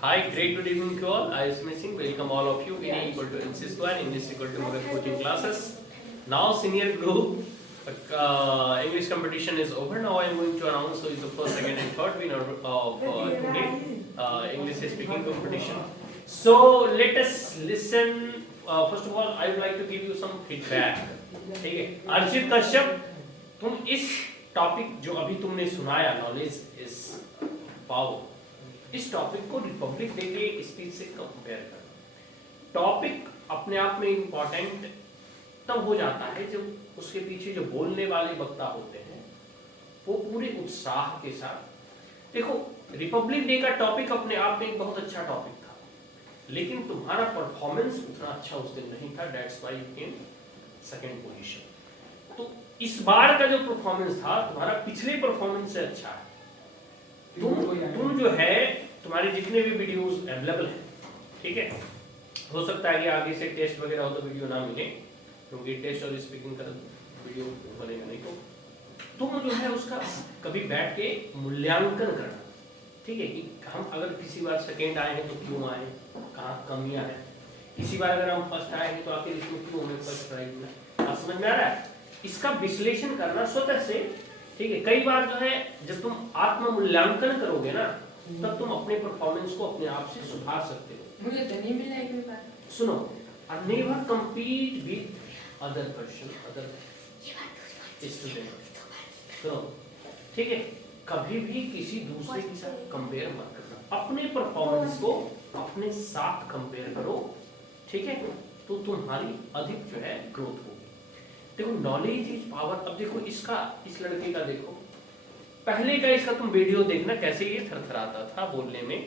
Hi, great good evening to all. I is missing. Welcome all of you. NA equal to MC square, English equal to Magar coaching classes. Now senior group English competition is over. Now I am going to announce who is the first, second and third winner of today English speaking competition. So let us listen. First of all, I would like to give you some feedback. ठीक है, अर्जित कश्यप, तुम इस topic जो अभी तुमने सुनाया knowledge is power, इस टॉपिक को रिपब्लिक डे के स्पीच से कंपेयर कर। टॉपिक अपने आप में इंपॉर्टेंट तब हो जाता है जब उसके पीछे जो बोलने वाले वक्ता होते हैं वो पूरे उत्साह के साथ। देखो, रिपब्लिक डे का टॉपिक अपने आप में एक बहुत अच्छा टॉपिक था, लेकिन तुम्हारा परफॉर्मेंस उतना अच्छा उस दिन नहीं था। That's why you came second position. तो इस बार का जो परफॉर्मेंस था तुम्हारा पिछले परफॉर्मेंस से अच्छा है। तुम जो है, तुम्हारे जितने भी वीडियोस अवेलेबल हैं, ठीक है, हो सकता है कि आगे से टेस्ट वगैरह हो तो वीडियो ना मिले, क्योंकि टेस्ट और स्पीकिंग का वीडियो बनेगा नहीं। तो तुम जो है उसका कभी बैठ के मूल्यांकन करना, ठीक है, कि हम अगर किसी बार सेकेंड आए हैं तो क्यों आए, कहाँ कमियां हैं, किसी बार अगर हम फर्स्ट आए हैं तो आखिर इसमें क्यों हमें फर्स्ट प्राइज मिला। समझ में आ रहा है? इसका विश्लेषण करना स्वतः से, ठीक है। कई बार जो है जब तुम आत्म मूल्यांकन करोगे ना, तब तुम अपने परफॉर्मेंस को अपने आप से सुधार सकते हो। मुझे तो नहीं मिला एक बार। सुनो, never compete with other person, other student। सुनो, ठीक है, कभी भी किसी दूसरे के साथ कंपेयर मत करना, अपने परफॉर्मेंस को अपने साथ कंपेयर करो, ठीक है, तो तुम्हारी अधिक जो है ग्रोथ होगी। देखो, नॉलेज इज पावर। अब देखो इसका, इस लड़के का देखो, पहले का इसका तुम वीडियो देखना कैसे ये थरथराता था बोलने में।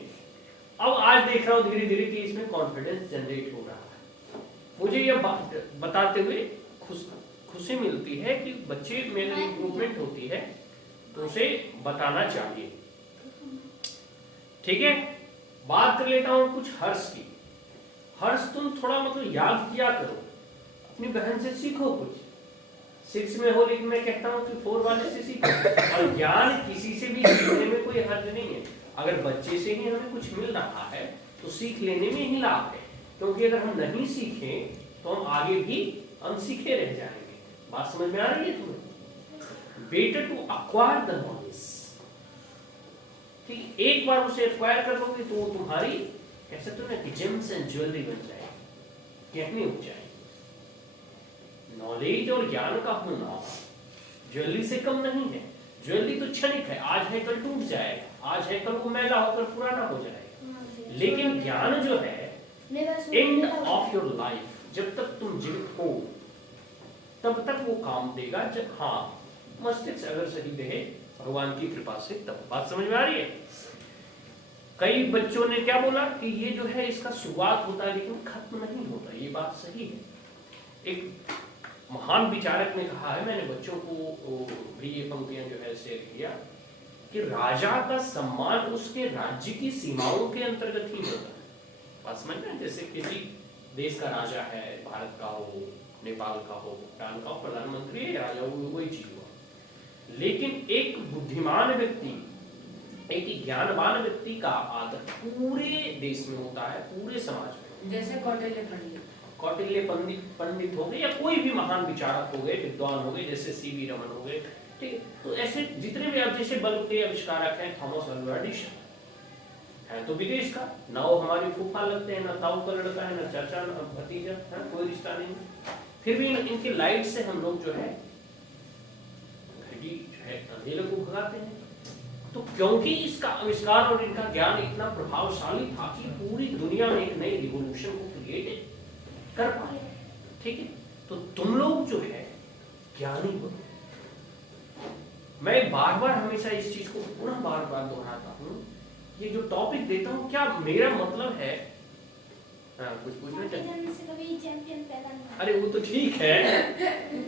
अब आज देख रहा हूं धीरे धीरे कि इसमें कॉन्फिडेंस जनरेट हो रहा है। मुझे ये बात बताते हुए खुशी मिलती है कि बच्चे में इंप्रूवमेंट होती है, तो उसे बताना चाहिए, ठीक है। बात कर लेता हूं कुछ हर्ष की। हर्ष, तुम थोड़ा मतलब याद किया करो, अपनी बहन से सीखो कुछ। 6 में हो, लेकिन मैं कहता हूँ कि 4 वाले से सीखो। और ज्ञान किसी से भी सीखने में कोई हर्ज नहीं है। अगर बच्चे से ही हमें कुछ मिल रहा है तो सीख लेने में ही लाभ है, क्योंकि अगर हम नहीं सीखें तो हम आगे भी अनसीखे रह जाएंगे। बात समझ में आ रही है तुम्हें? Better to acquire the knowledge, ठीक। एक बार उसे एक्वायर कर लोगे तो तुम्हारी, कैसे तुम्हें जेम्स एंड ज्वेलरी बन जाएगी, कहनी हो जाएगी। नॉलेज और ज्ञान का होना ज्वेलरी से कम नहीं है। ज्वेलरी तो क्षणिक है, आज है कल टूट जाएगा, आज है कल वो मैला होकर पुराना हो जाएगा। लेकिन ज्ञान जो है एंड ऑफ योर लाइफ, जब तक तुम जीवित हो तब तक वो काम देगा। जब मस्तिष्क अगर सही रहे भगवान की कृपा से, तब। बात समझ में आ रही है? कई बच्चों ने क्या बोला कि ये जो है इसका शुरुआत होता है लेकिन खत्म नहीं होता। ये बात सही है। एक महान विचारक ने कहा है, मैंने बच्चों को भी ये पंक्तियां जो है शेयर किया, कि राजा का सम्मान उसके राज्य की सीमाओं के अंतर्गत ही होता है। बात समझ में? जैसे किसी देश का राजा है, भारत का हो, नेपाल का हो, भूटान का हो, प्रधानमंत्री है, राजा हो, वही चीज हुआ। लेकिन एक बुद्धिमान व्यक्ति, एक ज्ञानवान व्यक्ति का आदर पूरे देश में होता है, पूरे समाज में। जैसे कौटिल्य पंडित हो गए, या कोई भी महान विचारक हो गए, विद्वान हो गए, जैसे सीवी रमन हो गए, ठीक है। तो ऐसे जितने भी, अब जैसे बल्ब के आविष्कारक हैं थॉमस अल्वा एडिसन, है तो विदेश का, ना वो हमारी फूफा लगते हैं, ना ताऊ का लड़का है, ना चाचा, ना भतीजा, है कोई रिश्ता नहीं। फिर भी इनके लाइट से हम लोग जो है अंधेरे को भगाते हैं। तो क्योंकि इसका आविष्कार और इनका ज्ञान इतना प्रभावशाली था कि पूरी दुनिया में एक नई रिवोल्यूशन को क्रिएट कर पाए, ठीक है। तो तुम लोग जो है ज्ञानी बनो। मैं बार बार हमेशा इस चीज को पुनः बार बार दोहराता हूँ। ये जो टॉपिक देता हूँ, क्या मेरा मतलब है, कुछ पूछना चाहिए? अरे वो तो ठीक है,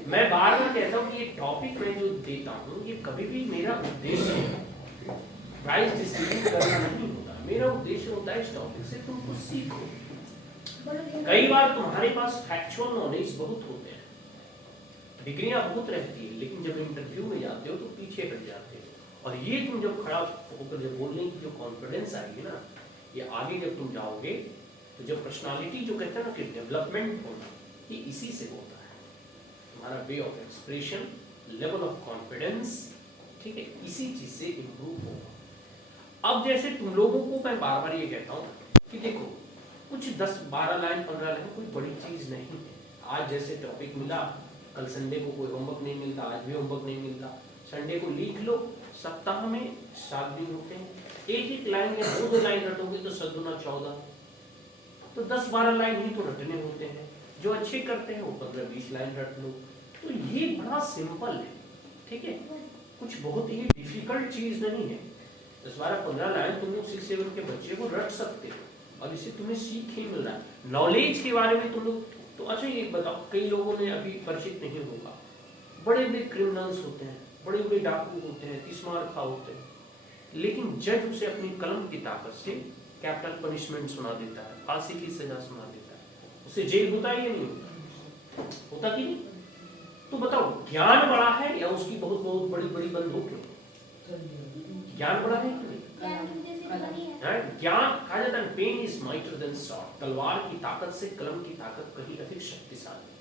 मैं बार बार कहता हूँ कि ये टॉपिक मैं जो देता हूँ, ये कभी भी मेरा उद्देश्य प्राइज डिस्ट्रीब्यूट करना नहीं होता। मेरा उद्देश्य होता है इस टॉपिक से तुम कुछ सीखो। कई बार तुम्हारे पास फैक्चुअल नॉलेज बहुत होते हैं, डिग्रियां बहुत रहती है, लेकिन जब इंटरव्यू में जाते हो तो पीछे हट जाते हो। और ये तुम जब खड़ा होकर जब बोलने की जो कॉन्फिडेंस आएगी ना, ये आगे जब तुम जाओगे तो जब पर्सनालिटी जो कहते हैं ना कि डेवलपमेंट होना, ये इसी से होता है। तुम्हारा way of expression, level of confidence, ठीक है, इसी चीज से इंप्रूव होगा। अब जैसे तुम लोगों को मैं बार बार ये कहता हूँ कि देखो कुछ 10-12 लाइन 15 लाइन कोई बड़ी चीज नहीं है। आज जैसे टॉपिक मिला, कल संडे को कोई होमवर्क नहीं मिलता, आज भी होमवर्क नहीं मिलता, संडे को लिख लो। सप्ताह में 7 दिन होते हैं, एक एक लाइन में 2-2 लाइन रटोगे तो 7 दूना 14, तो 10-12 लाइन ही तो रटने होते हैं। जो अच्छे करते हैं वो 15-20 लाइन रट लो। तो ये बड़ा सिंपल है, ठीक है, कुछ बहुत ही डिफिकल्ट चीज नहीं है। 10-12-15 लाइन तुम लोग 6-7 के बच्चे को रट सकते हो और इससे तुम्हें सीख ही मिल रहा है। नॉलेज के बारे में तुम लोग तो अच्छा ये बताओ, कई लोगों ने अभी परिचित नहीं होगा, बड़े बड़े क्रिमिनल्स होते हैं, बड़े बड़े डाकू होते हैं, 30 मार खा होते हैं, लेकिन जज उसे अपनी कलम की ताकत से कैपिटल पनिशमेंट सुना देता है, फांसी की सजा सुना देता है, उसे जेल होता है या नहीं होता? होता कि नहीं? तो बताओ ज्ञान बड़ा है या उसकी बहुत बहुत बड़ी बड़ी बंदूक है? ज्ञान बड़ा है कि नहीं? ज्ञान कहा जाता है pen is mightier than sword, तलवार की ताकत से कलम की ताकत कहीं अधिक शक्तिशाली,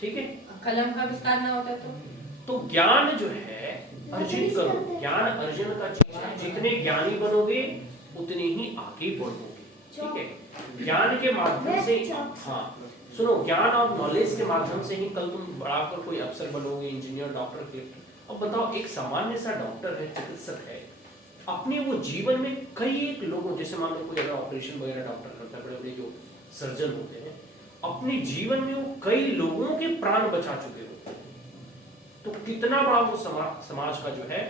ठीक है। कलम का विस्तार ना होता तो ज्ञान जो है अर्जित करो, ज्ञान अर्जन का चीज है। जितने ज्ञानी बनोगे उतने ही आगे बढ़ोगे, ठीक है। ज्ञान के माध्यम से, हाँ सुनो, ज्ञान और नॉलेज के माध्यम से ही कल तुम बढ़ाकर कोई अफसर बनोगे, इंजीनियर, डॉक्टर, कलेक्टर। अब बताओ एक सामान्य सा डॉक्टर है, चिकित्सक है, अपने वो जीवन में कई एक लोगों, जैसे मान लो कोई अगर ऑपरेशन वगैरह डॉक्टर करता है, बड़े बड़े जो सर्जन होते हैं, अपने जीवन में वो कई लोगों के प्राण बचा चुके होते हैं। तो कितना बड़ा वो समाज का जो है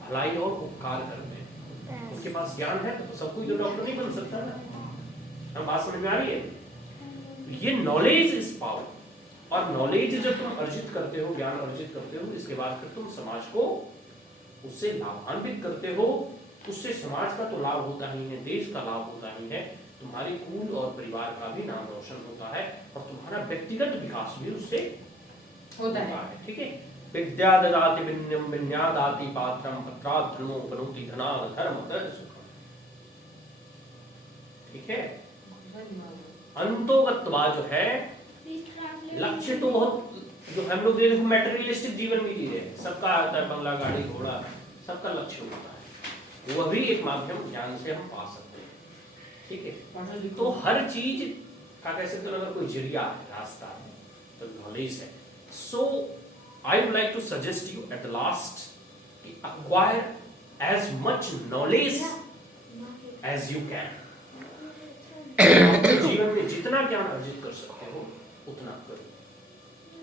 भलाई और उपकार करते हैं। उसके पास ज्ञान है तो सब कोई तो डॉक्टर नहीं बन सकता ना। हम बात समझ में आ रही है? ये नॉलेज इज पावर, और नॉलेज जब तुम अर्जित करते हो, ज्ञान अर्जित करते हो, इसके बाद फिर तुम समाज को उससे लाभान्वित करते हो। उससे समाज का तो लाभ होता ही है, देश का लाभ होता ही है, तुम्हारे कुल और परिवार का भी नाम रोशन होता है, और तुम्हारा व्यक्तिगत विकास भी उससे होता है, ठीक है। विद्या ददाति विनयम विन्यादाति पात्रम पत्रात् धर्मो बनोति धनात् धर्मतः सुखम्, ठीक है। अंतोगत्वा जो है लक्ष्य तो बहुत, जो हम लोग देखो मैटेरियलिस्टिक जीवन भी जी रहे हैं, सबका आता है बंगला, गाड़ी, घोड़ा, सबका लक्ष्य होता है, वो भी एक माध्यम ज्ञान से हम पा सकते हैं, ठीक है। तो हर चीज का कह सकते हो, अगर कोई जरिया है, रास्ता है, तो नॉलेज है। So I would like to suggest you at the last कि acquire as much knowledge as you can। जीवन में जितना ज्ञान अर्जित कर सकते हो उतना करो।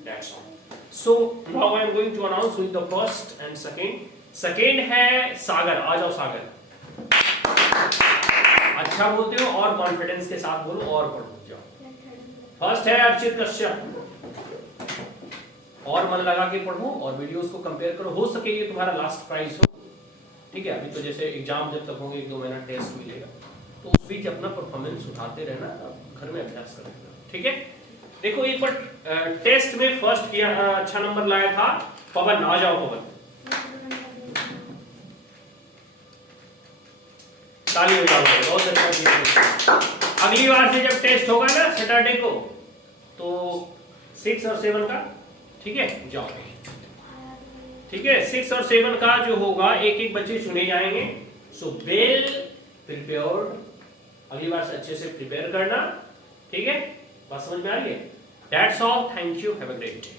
That's all. So now I am going to announce with the first and second. Second है सागर, आ जाओ सागर। अच्छा बोलते हो और कॉन्फिडेंस के साथ बोलो और पढ़ो जाओ। फर्स्ट है अर्चित कश्यप, और मन लगा के पढ़ो और वीडियोस को कंपेयर करो, हो सके ये तुम्हारा लास्ट प्राइज हो, ठीक है। अभी तो जैसे एग्जाम जब तक होंगे 1-2 महीना टेस्ट मिलेगा, तो उस बीच अपना परफॉर्मेंस उठाते रहना, घर में अभ्यास करते रहना, ठीक है। देखो एक बार टेस्ट में फर्स्ट किया, अच्छा नंबर लाया था पवन, आ जाओ पवन, ताली हो जाओ, बहुत अच्छा किया। अगली बार से जब टेस्ट होगा ना सैटरडे को, तो 6 और 7 का, ठीक है, जाओ, ठीक है। 6 और 7 का जो होगा एक एक बच्चे चुने जाएंगे। सो वेल प्रिपेयर्ड, अगली बार से अच्छे से प्रिपेयर करना, ठीक है। बात समझ में आ रही है? That's all. Thank you. Have a great day.